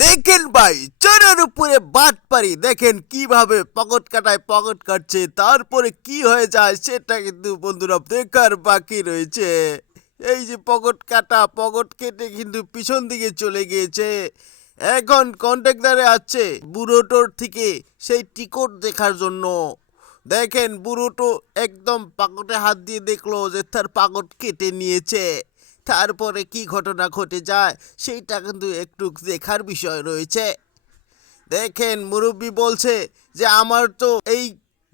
দেখেন ভাই, চোরের উপরে বাট পারি দেখেন কীভাবে পকেট কাটায় পকেট কাটছে, তারপরে কি হয়ে যায় সেটা কিন্তু বন্ধুরা দেখার বাকি রয়েছে। এই যে পকেট কাটা, পকেট কেটে কিন্তু পিছন দিকে চলে গিয়েছে। এখন কন্ট্রাক্টারে আছে বুড়োটোর থেকে সেই টিকট দেখার জন্য। দেখেন বুড়োটো একদম পাকটে হাত দিয়ে দেখল যে তার পাকট কেটে নিয়েছে। তারপরে কি ঘটনা ঘটে যায় সেইটা কিন্তু একটু দেখার বিষয় রয়েছে। দেখেন, মুরব্বী বলছে যে, আমার তো এই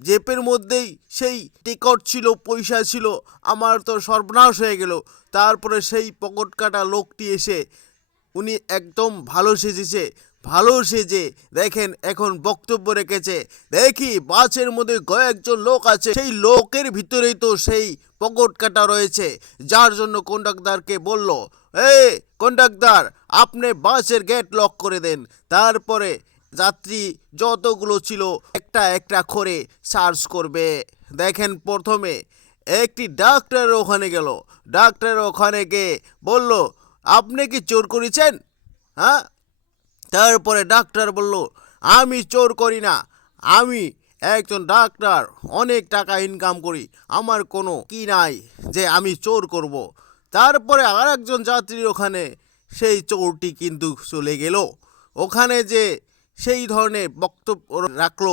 জেপের মধ্যেই সেই টিকট ছিল, পয়সা ছিল, আমার তো সর্বনাশ হয়ে গেল। তারপরে সেই পকট কাটা লোকটি এসে, উনি একদম ভালো সেজেছে ভালো সেজে। দেখেন, এখন বক্তব্য রেখেছে। দেখি, বাসের মধ্যে কয়েকজন লোক আছে। সেই লোকের ভিতরেই তো সেই পকেট কাটা রয়েছে। যার জন্য কন্ডাক্টরকে বলল, এ, কন্ডাক্টর, আপনি বাসের গেট লক করে দেন। তারপরে যাত্রী যতগুলো ছিল, একটা একটা করে সার্চ করবে। দেখেন, প্রথমে একটি ডাক্তার ওখানে গেল। ডাক্তার ওখানে গিয়ে বলল, আপনি কি চোর করেছেন? হ্যাঁ? তারপরে ডাক্তার বলল, আমি চোর করি না। আমি একজন ডাক্তার, অনেক টাকা ইনকাম করি। আমার কোনো কি নাই যে আমি চোর করব। তারপরে আর একজন যাত্রীর ওখানে সেই চোরটি কিন্তু চলে গেল। ওখানে যে সেই ধরনের বক্তব্য রাখল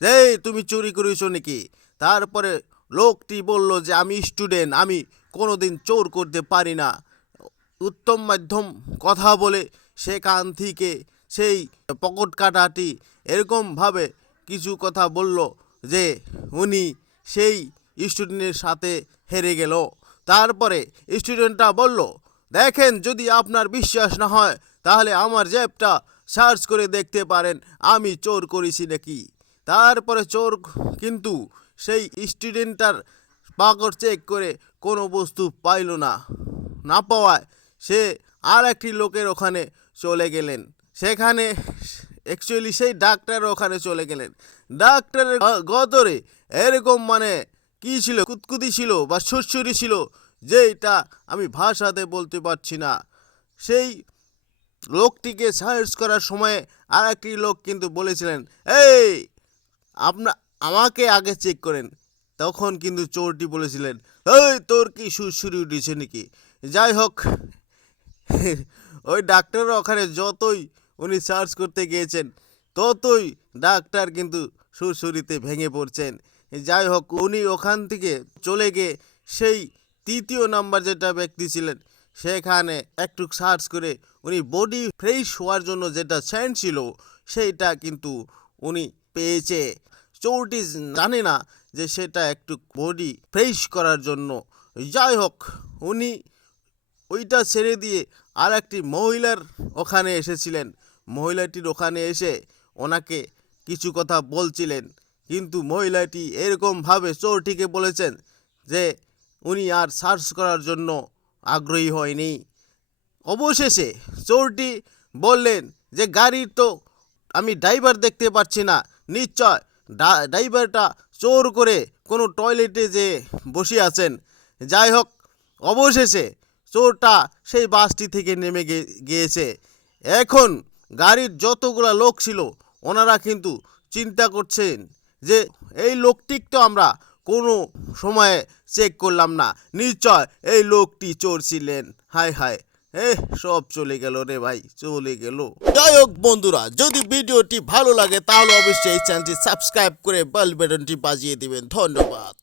যে তুমি চুরি করেছ নাকি? তারপরে লোকটি বলল যে, আমি স্টুডেন্ট আমি কোনো দিন চোর করতে পারি না। উত্তম মাধ্যম কথা বলে সেখান থেকে সেই পকেট কাটাটি এরকমভাবে কিছু কথা বলল যে উনি সেই স্টুডেন্টের সাথে হেরে গেল। তারপরে স্টুডেন্টটা বলল, দেখেন, যদি আপনার বিশ্বাস না হয়, তাহলে আমার জ্যাপটা সার্চ করে দেখতে পারেন, আমি চোর করেছি নাকি? তারপরে চোর কিন্তু সেই স্টুডেন্টটার পাকড় চেক করে কোনো বস্তু পাইল না। না পাওয়ায় সে আর একটি লোকের ওখানে চলে গেলেন। সেখানে অ্যাকচুয়ালি সেই ডাক্তার ওখানে চলে গেলেন। ডাক্তারের গতরে এরকম মানে কি ছিল? কুতকুতি ছিল বা সুরসুরি ছিল যেটা আমি ভাষাতে বলতে পারছি না। সেই লোকটিকে সার্চ করার সময় আর একটি লোক কিন্তু বলেছিলেন, এই, আপনা, আমাকে আগে চেক করেন। তখন কিন্তু চোরটি বলেছিলেন, এই, তোর কি সুরসুরি উঠেছে নাকি? যাই হোক, ওই ডাক্তার ওখানে যতই উনি সার্চ করতে গিয়েছেন। ততই ডাক্তার কিন্তু সুরসুরিতে ভেঙে পড়ছেন। যাই হোক, উনি ওখান থেকে চলে গিয়ে সেই তৃতীয় নাম্বার যেটা ব্যক্তি ছিলেন, সেখানে একটু সার্চ করে উনি বডি ফ্রেশ হওয়ার জন্য যেটা স্যান্ড ছিল, সেইটা কিন্তু উনি পেয়েছে। চৌটি জানে না যে সেটা একটু বডি ফ্রেশ করার জন্য। যাই হোক, উনি ওইটা ছেড়ে দিয়ে আর একটি মহিলার ওখানে এসেছিলেন। মহিলাটির ওখানে এসে ওনাকে কিছু কথা বলছিলেন। কিন্তু মহিলাটি এরকমভাবে চোরটিকে বলেছেন যে উনি আর সার্চ করার জন্য আগ্রহী হয়নি। অবশেষে চোরটি বললেন যে গাড়ির তো আমি ড্রাইভার দেখতে পাচ্ছি না। নিশ্চয় ড্রাইভারটা চোর করে কোনো টয়লেটে যে বসে আছেন। যাই হোক, অবশেষে চোরটা সেই বাসটি থেকে নেমে গিয়েছে। এখন গাড়ির যতগুলা লোক ছিল, ওনারা কিন্তু চিন্তা করছেন যে, এই লোকটিক তো আমরা কোনো সময়ে চেক করলাম না। নিশ্চয় এই লোকটি চোর ছিলেন হায় হায়। এ সব চলে গেল রে ভাই, চলে গেল। যাই হোক বন্ধুরা, যদি ভিডিওটি ভালো লাগে তাহলে অবশ্যই এই চ্যানেলটি সাবস্ক্রাইব করে বেল বাটনটি বাজিয়ে দিবেন। ধন্যবাদ।